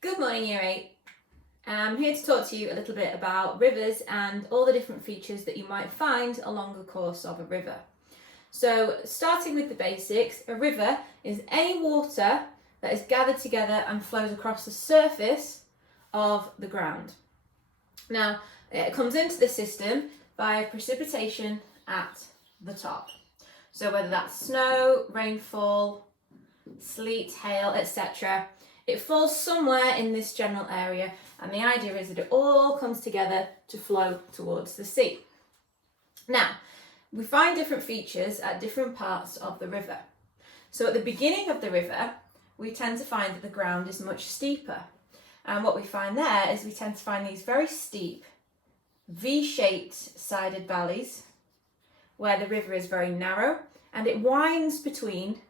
Good morning, Year 8. I'm here to talk to you a little bit about rivers and all the different features that you might find along the course of a river. So, starting with the basics, a river is any water that is gathered together and flows across the surface of the ground. Now, it comes into the system via precipitation at the top. So, whether that's snow, rainfall, sleet, hail, etc., it falls somewhere in this general area, and the idea is that it all comes together to flow towards the sea. Now, we find different features at different parts of the river. So at the beginning of the river, we tend to find that the ground is much steeper. And what we find there is we tend to find these very steep, V-shaped sided valleys where the river is very narrow and it winds between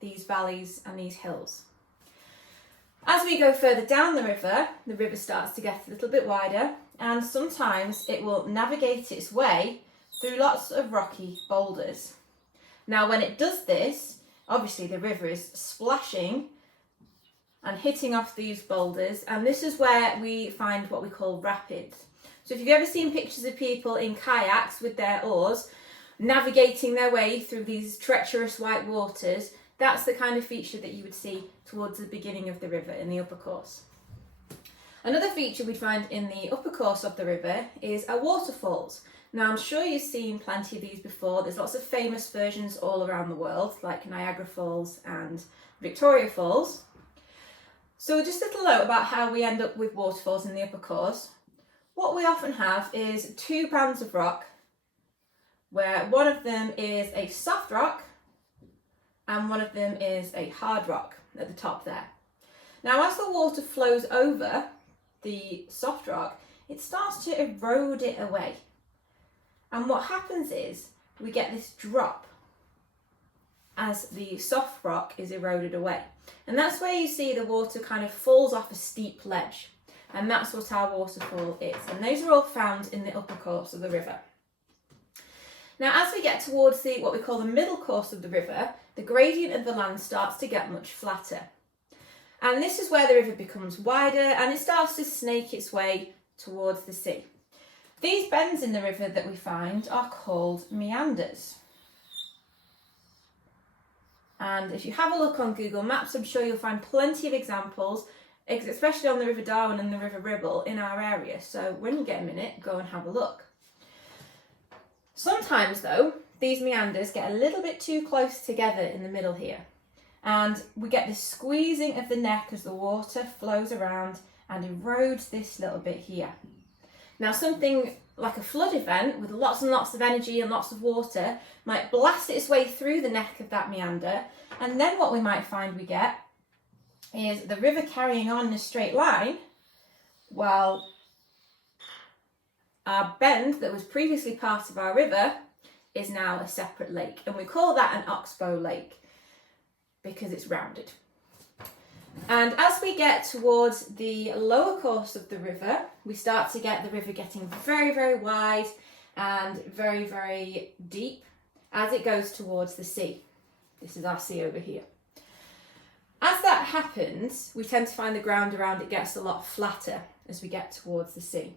these valleys and these hills. As we go further down the river starts to get a little bit wider, and sometimes it will navigate its way through lots of rocky boulders. Now, when it does this, obviously the river is splashing and hitting off these boulders, and this is where we find what we call rapids. So if you've ever seen pictures of people in kayaks with their oars navigating their way through these treacherous white waters, that's the kind of feature that you would see towards the beginning of the river in the upper course. Another feature we'd find in the upper course of the river is our waterfalls. Now, I'm sure you've seen plenty of these before. There's lots of famous versions all around the world, like Niagara Falls and Victoria Falls. So just a little note about how we end up with waterfalls in the upper course. What we often have is two bands of rock, where one of them is a soft rock and one of them is a hard rock at the top there. Now, as the water flows over the soft rock, it starts to erode it away. And what happens is we get this drop as the soft rock is eroded away. And that's where you see the water kind of falls off a steep ledge. And that's what our waterfall is. And those are all found in the upper course of the river. Now, as we get towards what we call the middle course of the river, the gradient of the land starts to get much flatter. And this is where the river becomes wider and it starts to snake its way towards the sea. These bends in the river that we find are called meanders. And if you have a look on Google Maps, I'm sure you'll find plenty of examples, especially on the River Darwen and the River Ribble in our area. So when you get a minute, go and have a look. Sometimes though, these meanders get a little bit too close together in the middle here. And we get this squeezing of the neck as the water flows around and erodes this little bit here. Now, something like a flood event with lots and lots of energy and lots of water might blast its way through the neck of that meander. And then what we might find we get is the river carrying on in a straight line while our bend that was previously part of our river is now a separate lake, and we call that an oxbow lake because it's rounded. And as we get towards the lower course of the river, we start to get the river getting very, very wide and very, very deep as it goes towards the sea. This is our sea over here. As that happens, we tend to find the ground around it gets a lot flatter as we get towards the sea.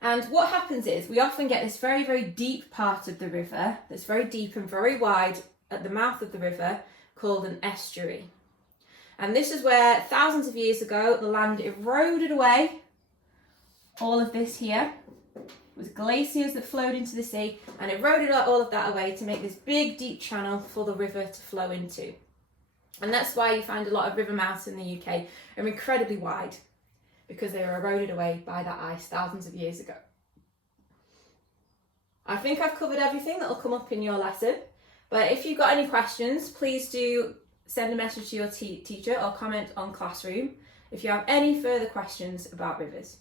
And what happens is we often get this very, very deep part of the river that's very deep and very wide at the mouth of the river called an estuary. And this is where thousands of years ago the land eroded away all of this here. It was glaciers that flowed into the sea and eroded all of that away to make this big deep channel for the river to flow into. And that's why you find a lot of river mouths in the UK are incredibly wide, because they were eroded away by that ice thousands of years ago. I think I've covered everything that will come up in your lesson, but if you've got any questions, please do send a message to your teacher or comment on Classroom if you have any further questions about rivers.